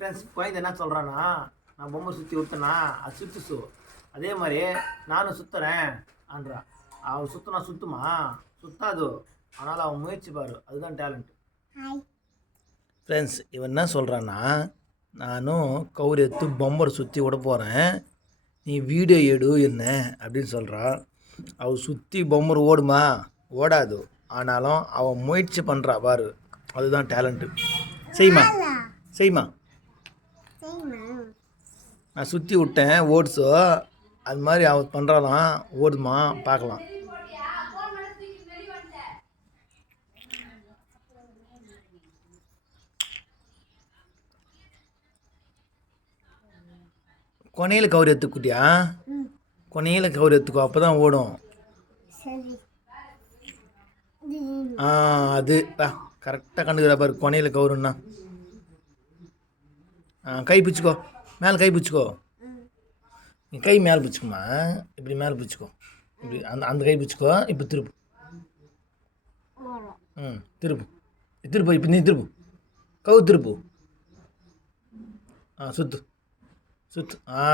Friends குழந்தை என்ன சொல்கிறான்னா நான் பொம்மை சுற்றி விட்டேனா அது சுத்து சு. அதே மாதிரி நானும் சுற்றுறேன் ஆன்றா அவள் சுற்றினா சுத்துமா? சுத்தாது. ஆனால் அவன் முயற்சி பாரு அதுதான் டேலண்ட் ஹாய் ஃப்ரெண்ட்ஸ் இவன் என்ன சொல்கிறான்னா நானும் கௌரி எடுத்து பொம்பரை சுற்றி விட போகிறேன் நீ வீடியோ எடு என்ன? அப்படின்னு சொல்கிறான் அவள் சுற்றி பொம்மர் ஓடுமா? ஓடாது. ஆனாலும் அவன் முயற்சி பண்ணுறா பாரு. அதுதான் டேலண்ட்டு செய்யுமா செய்யுமா நான் சுற்றி விட்டேன் ஓட்ஸோ அது மாதிரி அவள் பண்ணுறாளாம் ஓடுமா? பார்க்கலாம். கொனையில் கவுரி எடுத்துக்குட்டியா ம் கொனையில் கவுரி எடுத்துக்கோ அப்போ தான் ஓடும் ஆ அது. கரெக்டாக கண்டுக்கிற பாரு கொனையில் கவுருன்னா. கை பிடிச்சிக்கோ மேலே கை பிடிச்சிக்கோ நீ கை மேலே பிடிச்சிக்குமா இப்படி மேலே பிடிச்சிக்கோ இப்படி அந்த அந்த கை பிடிச்சிக்கோ இப்போ திருப்பு. ம் திருப்பு. திருப்பு இப்போ நீ திருப்பு. கவு திருப்பு. ஆ சுத்து. சுத்து. ஆ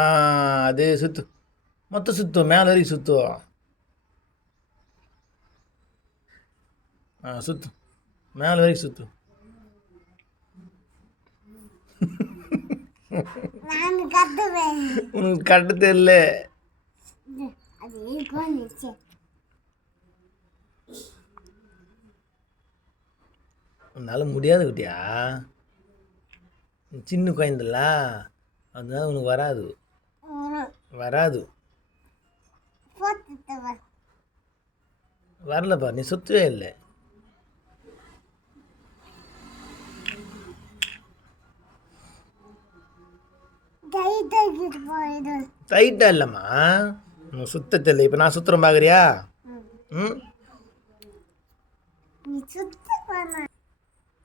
அதே சுத்து. மொத்தம் சுத்து. மேலே வரைக்கும் சுத்து. ஆ சுத்து. மேலே வரைக்கும் சுத்து நான் கத்துவேன் உனக்கு கட்டு தெரியல உன்னால் முடியாது குட்டியா? சின்ன குழந்தல அதனால உனக்கு வராது. வராது. வரலப்பா நீ சுத்தவே இல்லை. டைட்டாக இல்லைம்மா. சுத்த தெரியல இப்போ நான் சுற்றுறேன் பார்க்குறியா ம்?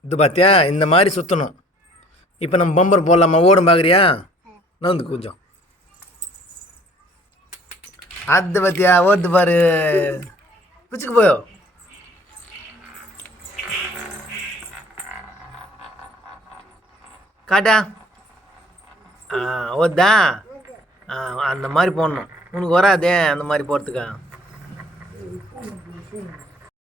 இது பார்த்தியா இந்த மாதிரி சுற்றணும் இப்போ நம்ம பம்பர் போடலாமா? ஓடும் பார்க்குறியா நந்து கொஞ்சம். அது பார்த்தியா ஓட்டு பாரு. பிச்சுக்கு போயோ. காட்டா. ஓதா ஆ அந்த மாதிரி போடணும். உனக்கு வராதே அந்த மாதிரி போகிறதுக்கா